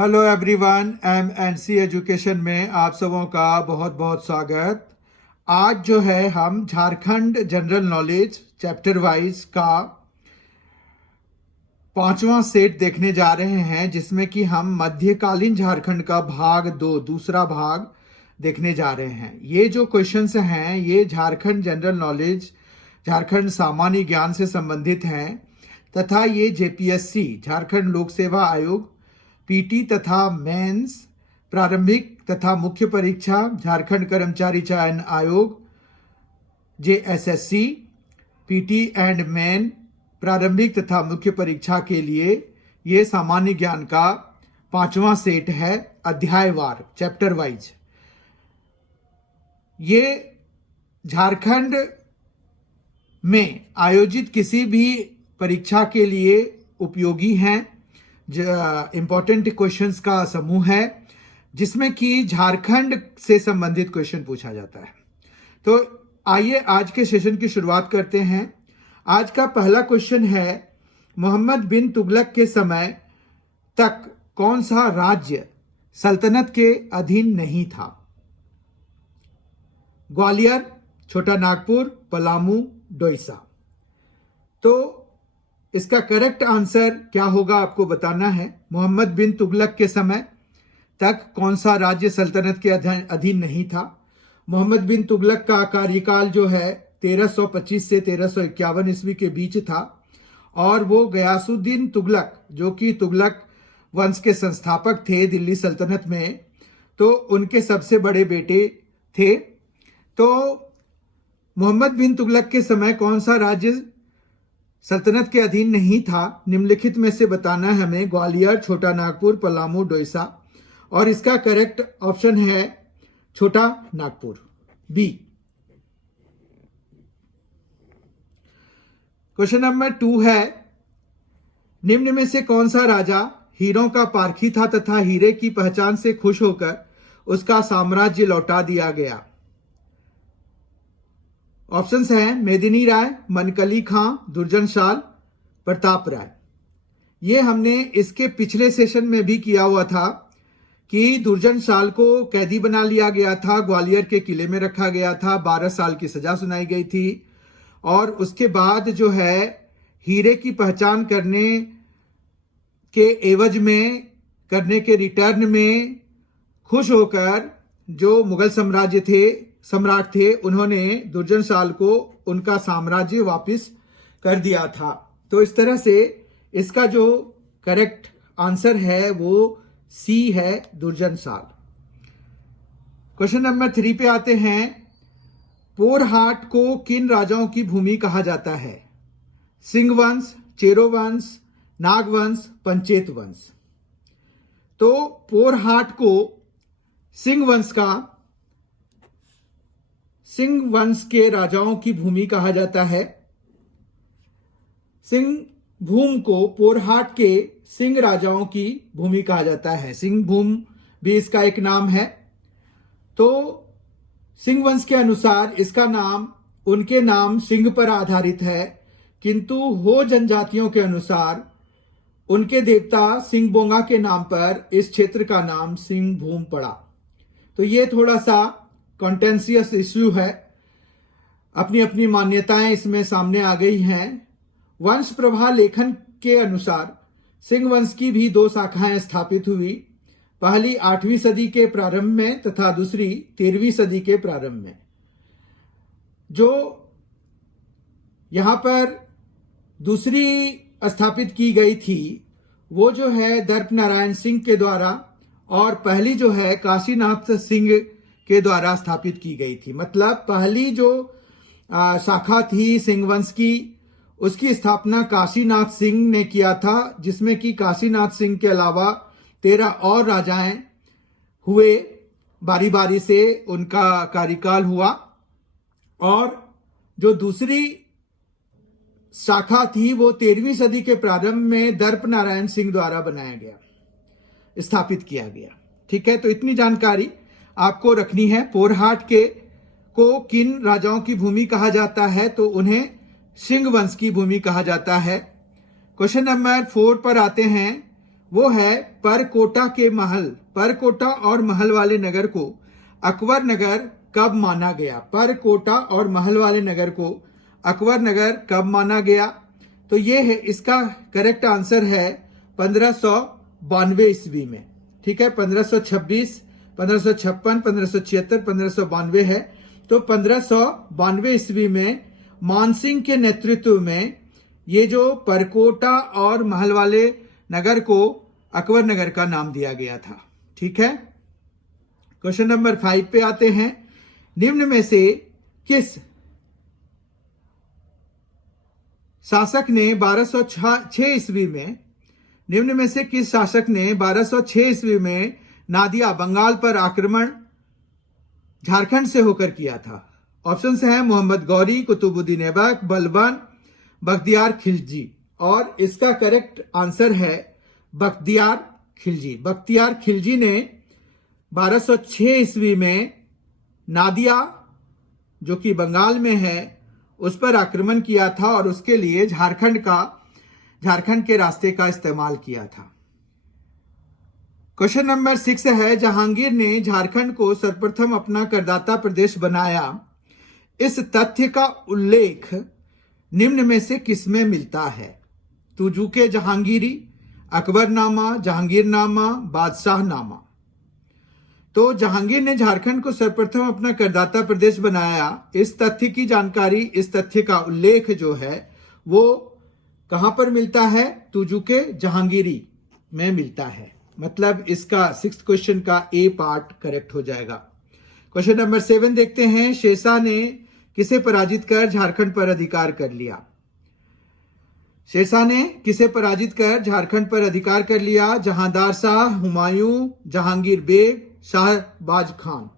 Hello everyone, MNC education में आप सबों का बहुत बहुत स्वागत। आज जो है हम Jharkhand general knowledge chapter wise का 5वां सेट देखने जा रहे हैं, जिसमें कि हम मध्यकालीन झारखंड का भाग 2 दूसरा भाग देखने जा रहे हैं। ये जो क्वेश्चंस हैं ये झारखंड जनरल नॉलेज, झारखंड सामान्य ज्ञान से संबंधित हैं तथा ये JPSC झारखंड लोक सेवा आयोग, PT तथा मेंस, प्रारंभिक तथा मुख्य परीक्षा, झारखंड कर्मचारी चयन आयोग JSSC, PT एंड मेन प्रारंभिक तथा मुख्य परीक्षा के लिए ये सामान्य ज्ञान का 5वां सेट है, अध्यायवार चैप्टर वाइज। ये झारखंड में आयोजित किसी भी परीक्षा के लिए उपयोगी हैं। इंपॉर्टेंट क्वेश्चंस का समूह है जिसमें कि झारखंड से संबंधित क्वेश्चन पूछा जाता है। तो आइए आज के सेशन की शुरुआत करते हैं। आज का पहला क्वेश्चन है, मोहम्मद बिन तुगलक के समय तक कौन सा राज्य सल्तनत के अधीन नहीं था? ग्वालियर, छोटा नागपुर, पलामू, डोईसा। तो इसका करेक्ट आंसर क्या होगा आपको बताना है। मोहम्मद बिन तुगलक के समय तक कौन सा राज्य सल्तनत के अधीन नहीं था? मोहम्मद बिन तुगलक का कार्यकाल जो है 1325 से 1351 ईस्वी के बीच था और वो गयासुद्दीन तुगलक, जो कि तुगलक वंश के संस्थापक थे दिल्ली सल्तनत में, तो उनके सबसे बड़े बेटे थे। तो मोहम्मद बिन तुगलक के समय कौन सा राज्य सल्तनत के अधीन नहीं था? निम्नलिखित में से बताना है हमें। ग्वालियर, छोटा नागपुर, पलामू, डोईसा। और इसका करेक्ट ऑप्शन है छोटा नागपुर, बी। क्वेश्चन नंबर 2 है, निम्न में से कौन सा राजा हीरों का पारखी था तथा हीरे की पहचान से खुश होकर उसका साम्राज्य लौटा दिया गया? ऑप्शंस हैं मेदिनी राय, मनकली खां, दुर्जनशाल, प्रताप राय। ये हमने इसके पिछले सेशन में भी किया हुआ था कि दुर्जनशाल को कैदी बना लिया गया था, ग्वालियर के किले में रखा गया था, 12 साल की सजा सुनाई गई थी और उसके बाद जो है हीरे की पहचान करने के एवज में, करने के रिटर्न में खुश होकर जो मुगल सम्राट थे उन्होंने दुर्जनशाल को उनका साम्राज्य वापस कर दिया था। तो इस तरह से इसका जो करेक्ट आंसर है वो सी है, दुर्जनशाल। क्वेश्चन नंबर 3 पे आते हैं, पोरहाट को किन राजाओं की भूमि कहा जाता है? सिंह वंश, चेरो वंश, नाग वंश, पंचेत वंश। तो पोरहाट को सिंह वंश के राजाओं की भूमि कहा जाता है। सिंह भूम को पोरहाट के सिंह राजाओं की भूमि कहा जाता है। सिंह भूम भी इसका एक नाम है। तो सिंह वंश के अनुसार इसका नाम उनके नाम सिंह पर आधारित है, किंतु हो जनजातियों के अनुसार उनके देवता सिंह बोंगा के नाम पर इस क्षेत्र का नाम सिंह भूम पड़ा। तो ये थोड़ा सा कॉन्टेंशियस इश्यू है, अपनी अपनी मान्यताएं इसमें सामने आ गई हैं। वंश प्रभा लेखन के अनुसार सिंह वंश की भी 2 शाखाएं स्थापित हुई, पहली 8वीं सदी के प्रारंभ में तथा दूसरी 13वीं सदी के प्रारंभ में। जो यहां पर दूसरी स्थापित की गई थी वो जो है दर्प नारायण सिंह के द्वारा और पहली जो है काशीनाथ सिंह के द्वारा स्थापित की गई थी। मतलब पहली जो शाखा थी सिंह वंश की, उसकी स्थापना काशीनाथ सिंह ने किया था, जिसमें कि काशीनाथ सिंह के अलावा 13 और राजाएं हुए, बारी बारी से उनका कार्यकाल हुआ। और जो दूसरी शाखा थी वो 13वीं सदी के प्रारंभ में दर्प नारायण सिंह द्वारा बनाया गया, स्थापित किया गया। ठीक है, तो इतनी जानकारी आपको रखनी है। पोरहाट को किन राजाओं की भूमि कहा जाता है? तो उन्हें सिंह वंश की भूमि कहा जाता है। क्वेश्चन नंबर 4 पर आते हैं, वो है परकोटा के महल। परकोटा और महल वाले नगर को अकबर नगर कब माना गया? परकोटा और महल वाले नगर को अकबर नगर कब माना गया? तो ये है, इसका करेक्ट आंसर है 1592 ईस्वी में। ठीक है, 1526, 1556, 1576, 1592 है। तो 1592 ईस्वी में मानसिंह के नेतृत्व में ये जो परकोटा और महल वाले नगर को अकबर नगर का नाम दिया गया था। ठीक है, क्वेश्चन नंबर 5 पे आते हैं। निम्न में से किस शासक ने 1206 ईस्वी में निम्न में से किस शासक ने 1206 ईस्वी में नादिया बंगाल पर आक्रमण झारखंड से होकर किया था? ऑप्शंस हैं मोहम्मद गौरी, कुतुबुद्दीन ऐबक, बलबन, बख्तियार खिलजी। और इसका करेक्ट आंसर है बख्तियार खिलजी। बख्तियार खिलजी ने 1206 ईस्वी में नादिया, जो कि बंगाल में है, उस पर आक्रमण किया था और उसके लिए झारखंड के रास्ते का इस्तेमाल किया था। क्वेश्चन नंबर 6 है, जहांगीर ने झारखंड को सर्वप्रथम अपना करदाता प्रदेश बनाया। इस तथ्य का उल्लेख निम्न में से किसमें मिलता है? तुजुके जहांगीरी, अकबरनामा, जहांगीरनामा, बादशाहनामा। तो जहांगीर ने झारखंड को सर्वप्रथम अपना करदाता प्रदेश बनाया, इस तथ्य की जानकारी, इस तथ्य का उल्लेख जो है वो कहां पर मिलता है? तुजुके जहांगीरी में मिलता है। मतलब इसका 6th क्वेश्चन का ए पार्ट करेक्ट हो जाएगा। क्वेश्चन नंबर 7 देखते हैं। शेरशाह ने किसे पराजित कर झारखंड पर अधिकार कर लिया? शेरशाह ने किसे पराजित कर झारखंड पर अधिकार कर लिया? जहांदार शाह, हुमायूं, जहांगीर बेग, शाहबाज खान।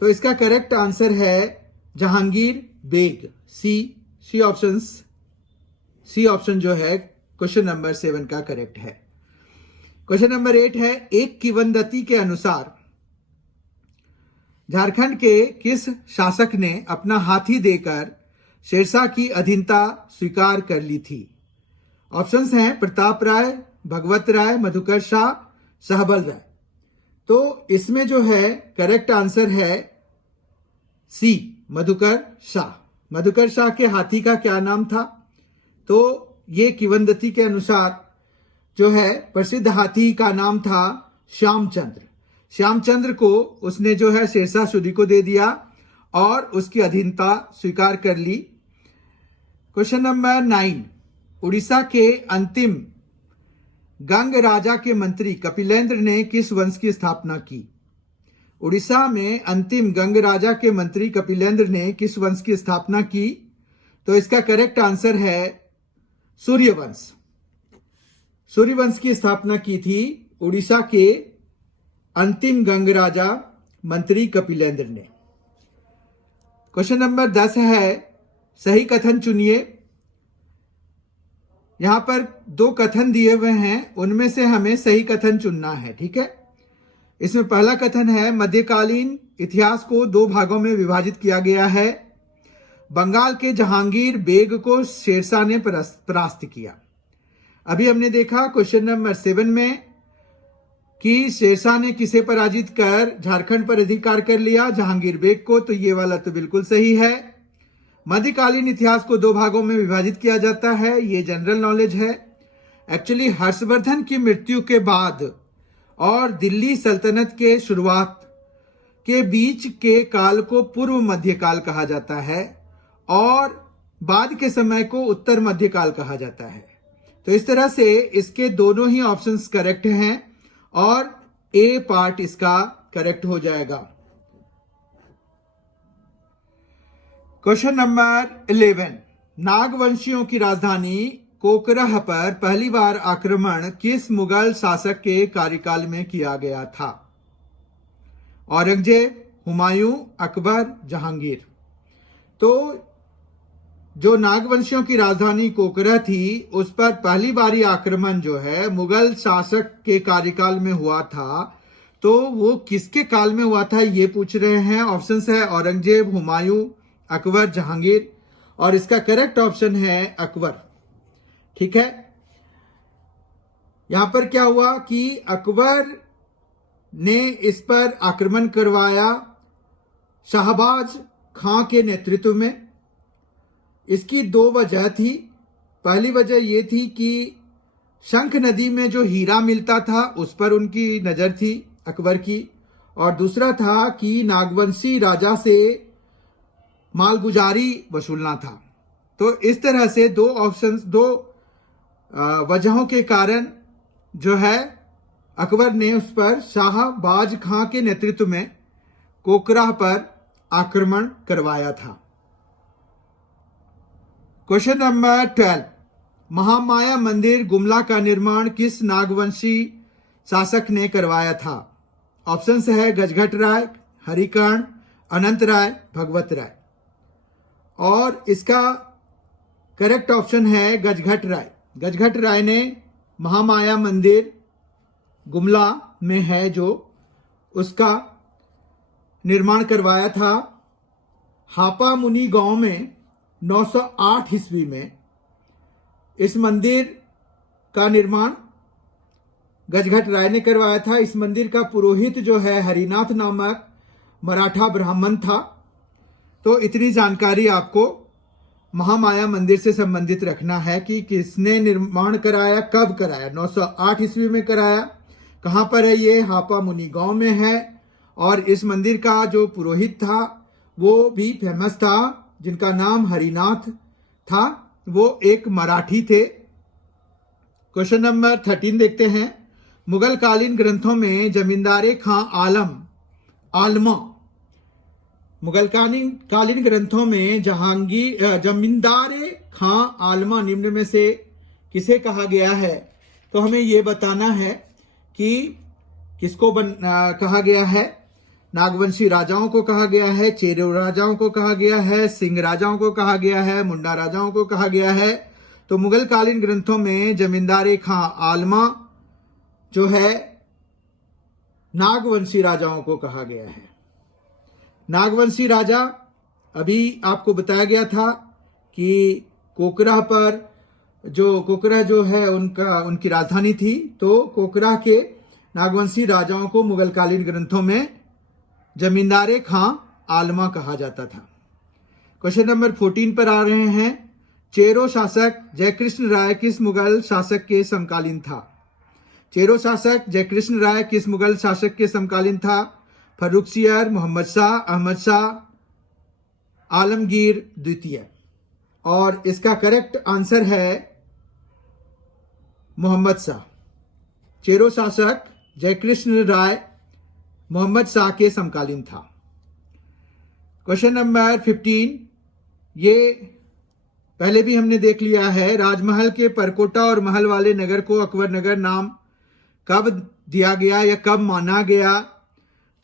तो इसका करेक्ट आंसर है जहांगीर बेग। सी ऑप्शन जो है क्वेश्चन नंबर 7 का करेक्ट है। क्वेश्चन नंबर 8 है, एक किंवदंती के अनुसार झारखंड के किस शासक ने अपना हाथी देकर शेरशाह की अधीनता स्वीकार कर ली थी? ऑप्शंस हैं प्रताप राय, भगवत राय, मधुकर शाह, सहबल राय। तो इसमें जो है करेक्ट आंसर है सी, मधुकर शाह। मधुकर शाह के हाथी का क्या नाम था? तो ये किंवदंती के अनुसार जो है प्रसिद्ध हाथी का नाम था श्यामचंद्र। श्यामचंद्र को उसने जो है शेरशाह सूरी को दे दिया और उसकी अधीनता स्वीकार कर ली। क्वेश्चन नंबर 9, उड़ीसा के अंतिम गंग राजा के मंत्री कपिलेंद्र ने किस वंश की स्थापना की? उड़ीसा में अंतिम गंग राजा के मंत्री कपिलेंद्र ने किस वंश की स्थापना की? तो इसका करेक्ट आंसर है सूर्यवंश। सूर्यवंश की स्थापना की थी उड़ीसा के अंतिम गंग राजा मंत्री कपिलेंद्र ने। क्वेश्चन नंबर 10 है, सही कथन चुनिए। यहां पर 2 कथन दिए हुए हैं, उनमें से हमें सही कथन चुनना है। ठीक है, इसमें पहला कथन है, मध्यकालीन इतिहास को 2 भागों में विभाजित किया गया है। बंगाल के जहांगीर बेग को शेरशाह ने परास्त किया। अभी हमने देखा क्वेश्चन नंबर 7 में कि शेरशाह ने किसे पराजित कर झारखंड पर अधिकार कर लिया? जहांगीर बेग को। तो ये वाला तो बिल्कुल सही है। मध्यकालीन इतिहास को 2 भागों में विभाजित किया जाता है, ये जनरल नॉलेज है। एक्चुअली हर्षवर्धन की मृत्यु के बाद और दिल्ली सल्तनत के शुरुआत के बीच के काल को पूर्व मध्यकाल कहा जाता है और बाद के समय को उत्तर मध्यकाल कहा जाता है। तो इस तरह से इसके दोनों ही ऑप्शंस करेक्ट हैं और ए पार्ट इसका करेक्ट हो जाएगा। क्वेश्चन नंबर 11, नागवंशियों की राजधानी कोकरह पर पहली बार आक्रमण किस मुगल शासक के कार्यकाल में किया गया था? औरंगजेब, हुमायूं, अकबर, जहांगीर। तो जो नागवंशियों की राजधानी कोकरह थी, उस पर पहली बारी आक्रमण जो है मुगल शासक के कार्यकाल में हुआ था। तो वो किसके काल में हुआ था ये पूछ रहे हैं। ऑप्शंस है औरंगजेब, हुमायूं, अकबर, जहांगीर। और इसका करेक्ट ऑप्शन है अकबर। ठीक है, यहां पर क्या हुआ कि अकबर ने इस पर आक्रमण करवाया शाहबाज खां के नेतृत्व में। इसकी दो वजह थी। पहली वजह यह थी कि शंख नदी में जो हीरा मिलता था उस पर उनकी नजर थी अकबर की, और दूसरा था कि नागवंशी राजा से मालगुजारी वसूलना था। तो इस तरह से दो वजहों के कारण जो है अकबर ने उस पर शाहबाज खां के नेतृत्व में कोकराह पर आक्रमण करवाया था। क्वेश्चन नंबर 12, महामाया मंदिर गुमला का निर्माण किस नागवंशी शासक ने करवाया था? ऑप्शंस है गजघट राय, हरिकर्ण, अनंत राय, भगवत राय। और इसका करेक्ट ऑप्शन है गजघट राय। गजघट राय ने महामाया मंदिर गुमला में है जो उसका निर्माण करवाया था। हापा मुनि गांव में 908 ईस्वी में इस मंदिर का निर्माण गजघट राय ने करवाया था। इस मंदिर का पुरोहित जो है हरिनाथ नामक मराठा ब्राह्मण था। तो इतनी जानकारी आपको महामाया मंदिर से संबंधित रखना है कि किसने निर्माण कराया, कब कराया। 908 ईस्वी में कराया। कहां पर है ये? हापा मुनि गांव में है। और इस मंदिर का जो पुरोहित था वो भी फेमस था, जिनका नाम हरिनाथ था। वो एक मराठी थे। क्वेश्चन नंबर 13 देखते हैं। मुगल कालीन ग्रंथों में जमींदारे खां आलमा, मुगल कालीन ग्रंथों में जमींदारे खां आलमा निम्न में से किसे कहा गया है? तो हमें यह बताना है कि किसको कहा गया है। नागवंशी राजाओं को कहा गया है, चेरो राजाओं को कहा गया है, सिंह राजाओं को कहा गया है, मुंडा राजाओं को कहा गया है। तो मुगल कालीन ग्रंथों में जमींदारे खां आलमा जो है नागवंशी राजाओं को कहा गया है। नागवंशी राजा अभी आपको बताया गया था कि कोकराह जो है उनकी राजधानी थी। तो कोकराह के नागवंशी राजाओं को मुगल कालीन ग्रंथों में जमींदारे खां आलमा कहा जाता था। क्वेश्चन नंबर 14 पर आ रहे हैं। चेरो शासक जयकृष्ण राय किस मुगल शासक के समकालीन था? चेरो शासक जयकृष्ण राय किस मुगल शासक के समकालीन था? फर्रुखसियर, मोहम्मद शाह, अहमद शाह, आलमगीर द्वितीय। और इसका करेक्ट आंसर है मोहम्मद शाह। चेरो शासक जयकृष्ण राय मोहम्मद शाह के समकालीन था। क्वेश्चन नंबर 15, ये पहले भी हमने देख लिया है। राजमहल के परकोटा और महल वाले नगर को अकबर नगर नाम कब दिया गया या कब माना गया?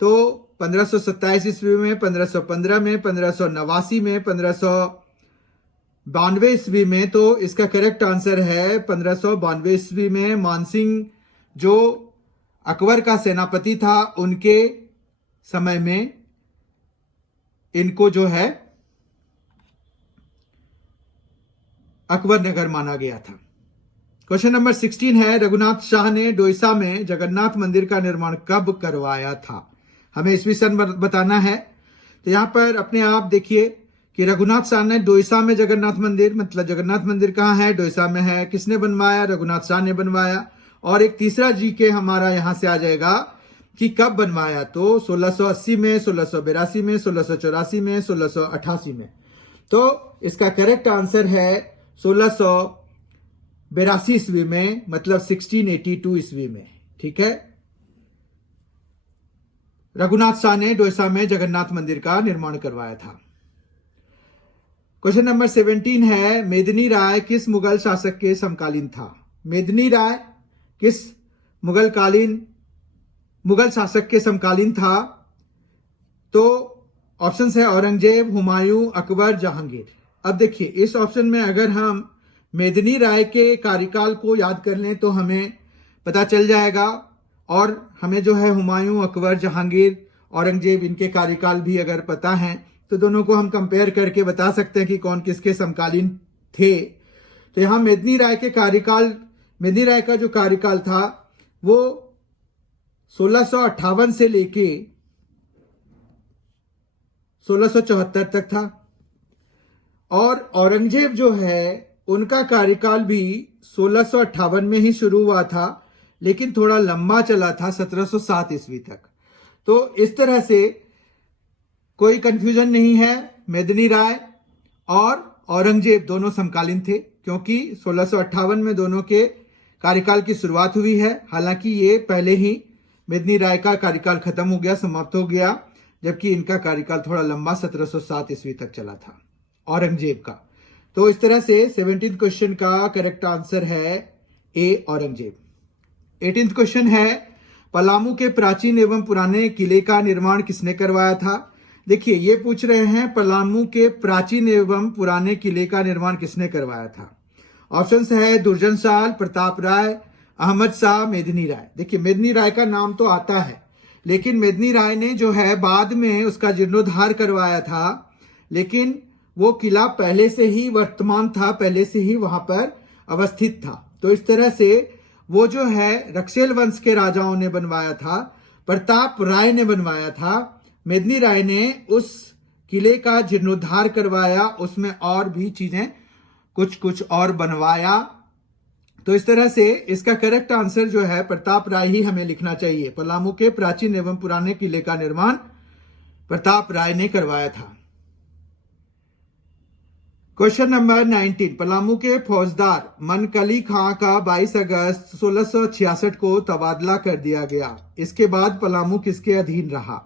तो 1527 ईस्वी में, 1515 में, 1589 में, 1592 ईस्वी में। तो इसका करेक्ट आंसर है 1592 ईस्वी में। मानसिंह जो अकबर का सेनापति था उनके समय में इनको जो है अकबर नगर माना गया था। क्वेश्चन नंबर 16 है। रघुनाथ शाह ने डोईसा में जगन्नाथ मंदिर का निर्माण कब करवाया था? हमें ईस्वी सन बताना है। तो यहां पर अपने आप देखिए कि रघुनाथ शाह ने डोईसा में जगन्नाथ मंदिर, मतलब जगन्नाथ मंदिर कहां है? डोईसा में है। किसने बनवाया? रघुनाथ शाह ने बनवाया। और एक तीसरा जीके हमारा यहां से आ जाएगा कि कब बनवाया। तो 1680 में, 1682 में, 1684 में, 1688 में। तो इसका करेक्ट आंसर है 1682 ईस्वी में, मतलब 1682 ईस्वी में। ठीक है, रघुनाथ शाह ने डोईसा में जगन्नाथ मंदिर का निर्माण करवाया था। क्वेश्चन नंबर 17 है। मेदिनी राय किस मुगल शासक के समकालीन था? मेदिनी राय किस मुगल शासक के समकालीन था? तो ऑप्शंस है औरंगजेब, हुमायूं, अकबर, जहांगीर। अब देखिए इस ऑप्शन में अगर हम मेदिनी राय के कार्यकाल को याद कर लें तो हमें पता चल जाएगा। और हमें जो है हुमायूं, अकबर, जहांगीर, औरंगजेब इनके कार्यकाल भी अगर पता है तो दोनों को हम कंपेयर करके बता सकते हैं कि कौन किसके समकालीन थे। तो यहां मेदिनी राय के कार्यकाल मेदिनी राय का जो कार्यकाल था वो 1658 से लेके 1674 तक था। और औरंगजेब जो है उनका कार्यकाल भी 1658 में ही शुरू हुआ था, लेकिन थोड़ा लंबा चला था 1707 ईस्वी तक। तो इस तरह से कोई कंफ्यूजन नहीं है, मेदिनी राय और औरंगजेब दोनों समकालीन थे, क्योंकि 1658 में दोनों के कार्यकाल की शुरुआत हुई है। हालांकि ये पहले ही मेदिनी राय का कार्यकाल खत्म हो गया, समाप्त हो गया, जबकि इनका कार्यकाल थोड़ा लंबा 1707 ईस्वी तक चला था औरंगजेब का। तो इस तरह से 17th क्वेश्चन का करेक्ट आंसर है ए, औरंगजेब। 18th क्वेश्चन है, पलामू के प्राचीन एवं पुराने किले का निर्माण किसने करवाया था? देखिए, ये पूछ रहे हैं पलामू के प्राचीन एवं पुराने किले का निर्माण किसने करवाया था। ऑप्शंस है दुर्जन साल, प्रताप राय, अहमद शाह, मेदिनी राय। देखिए, मेदिनी राय का नाम तो आता है, लेकिन मेदिनी राय ने जो है बाद में उसका जीर्णोद्धार करवाया था, लेकिन वो किला पहले से ही वर्तमान था, पहले से ही वहां पर अवस्थित था। तो इस तरह से वो जो है रक्सेल वंश के राजाओं ने बनवाया था, प्रताप राय ने बनवाया था। मेदिनी राय ने उस किले का जीर्णोद्धार करवाया, उसमें और भी चीजें कुछ और बनवाया। तो इस तरह से इसका करेक्ट आंसर जो है प्रताप राय ही हमें लिखना चाहिए। पलामू के प्राचीन एवं पुराने किले का निर्माण प्रताप राय ने करवाया था। क्वेश्चन नंबर 19, पलामू के फौजदार मनकली खां का 22 अगस्त 1666 को तबादला कर दिया गया। इसके बाद पलामू किसके अधीन रहा?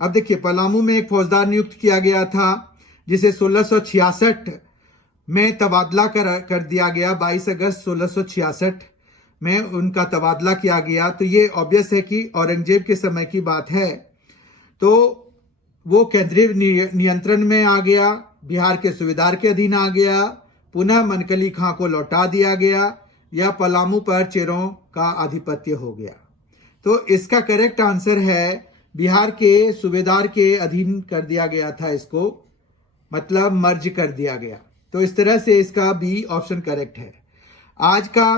अब देखिए, पलामू में एक फौजदार नियुक्त किया गया था, जिसे 1666 में तबादला कर दिया गया। 22 अगस्त 1666 में उनका तबादला किया गया। तो ये ऑब्वियस है कि औरंगजेब के समय की बात है। तो वो केंद्रीय नियंत्रण में आ गया, बिहार के सूबेदार के अधीन आ गया, पुनः मनकली खां को लौटा दिया गया, या पलामू पर चेरों का आधिपत्य हो गया। तो इसका करेक्ट आंसर है बिहार के सूबेदार के अधीन कर दिया गया था, इसको मतलब मर्ज कर दिया गया। तो इस तरह से इसका बी ऑप्शन करेक्ट है। आज का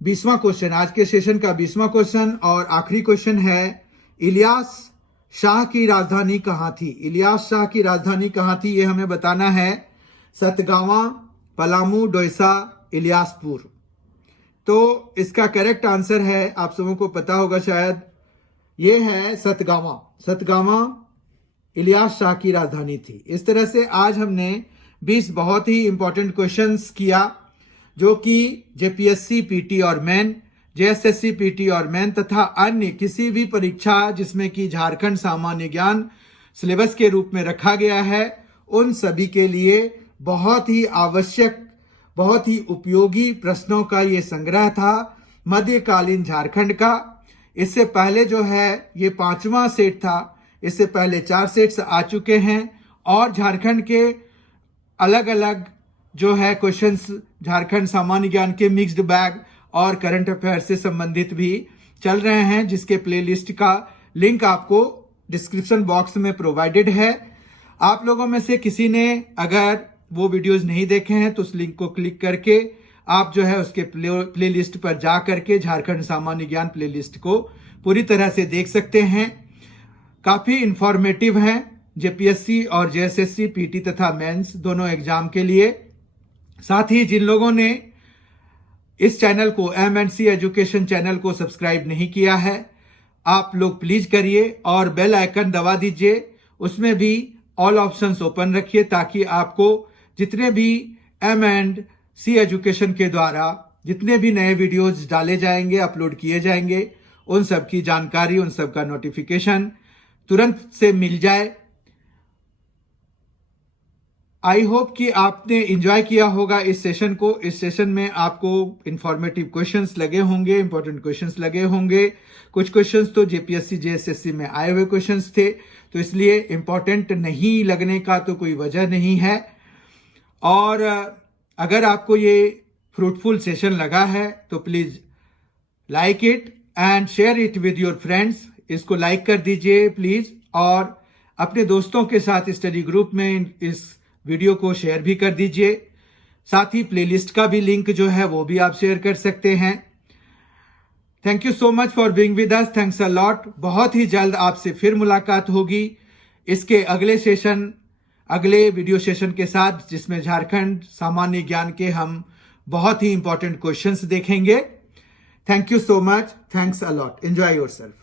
20वां क्वेश्चन, आज के सेशन का 20वां क्वेश्चन और आखिरी क्वेश्चन है, इलियास शाह की राजधानी कहां थी? इलियास शाह की राजधानी कहां थी, ये हमें बताना है। सतगावा, पलामू, डोईसा, इलियासपुर। तो इसका करेक्ट आंसर है, आप सबों को पता होगा शायद, ये है सतगावा। सतगावा इलियास शाह की राजधानी थी। इस तरह से आज हमने 20 बहुत ही इंपॉर्टेंट क्वेश्चंस किया, जो कि जेपीएससी, पीटी और मेन, जेएसएससी, पीटी और मेन तथा अन्य किसी भी परीक्षा जिसमें कि झारखंड सामान्य ज्ञान सिलेबस के रूप में रखा गया है, उन सभी के लिए बहुत ही आवश्यक, बहुत ही उपयोगी प्रश्नों का ये संग्रह था मध्यकालीन झारखंड का। इससे पहले जो है ये 5वां सेट था, इससे पहले 4 सेट्स आ चुके हैं, और झारखंड के अलग अलग जो है क्वेश्चंस झारखंड सामान्य ज्ञान के मिक्स्ड बैग और करंट अफेयर से संबंधित भी चल रहे हैं, जिसके प्लेलिस्ट का लिंक आपको डिस्क्रिप्शन बॉक्स में प्रोवाइडेड है। आप लोगों में से किसी ने अगर वो वीडियोस नहीं देखे हैं तो उस लिंक को क्लिक करके आप जो है उसके प्लेलिस्ट पर जा करके झारखंड सामान्य ज्ञान प्लेलिस्ट को पूरी तरह से देख सकते हैं। काफी इंफॉर्मेटिव है जेपीएससी और जेएसएससी, पीटी तथा मेंस दोनों एग्जाम के लिए। साथ ही जिन लोगों ने इस चैनल को एम&सी एजुकेशन चैनल को सब्सक्राइब नहीं किया है, आप लोग प्लीज करिए और बेल आइकन दबा दीजिए। उसमें भी ऑल ऑप्शंस ओपन रखिए, ताकि आपको जितने भी एम&सी एजुकेशन के द्वारा जितने भी नए वीडियोज डाले जाएंगे, अपलोड किए जाएंगे, उन सब की जानकारी, उन सब का नोटिफिकेशन तुरंत से मिल जाए। आई होप कि आपने एंजॉय किया होगा इस सेशन को। इस सेशन में आपको इंफॉर्मेटिव क्वेश्चंस लगे होंगे, इंपॉर्टेंट क्वेश्चंस लगे होंगे। कुछ क्वेश्चंस तो जेपीएससी, जेएसएससी में आए हुए क्वेश्चंस थे, तो इसलिए इंपॉर्टेंट नहीं लगने का तो कोई वजह नहीं है। और अगर आपको ये फ्रूटफुल सेशन लगा है तो please like it and share it with your friends. इसको लाइक कर दीजिए प्लीज, और अपने दोस्तों के साथ स्टडी ग्रुप में इस वीडियो को शेयर भी कर दीजिए। साथ ही प्लेलिस्ट का भी लिंक जो है वो भी आप शेयर कर सकते हैं। Thank you so much for being with us, thanks a lot. बहुत ही जल्द आपसे फिर मुलाकात होगी इसके अगले वीडियो सेशन के साथ, जिसमें झारखंड सामान्य ज्ञान के हम बहुत ही इंपॉर्टेंट क्वेश्चंस देखेंगे। Thank you so much, thanks a lot, enjoy yourself.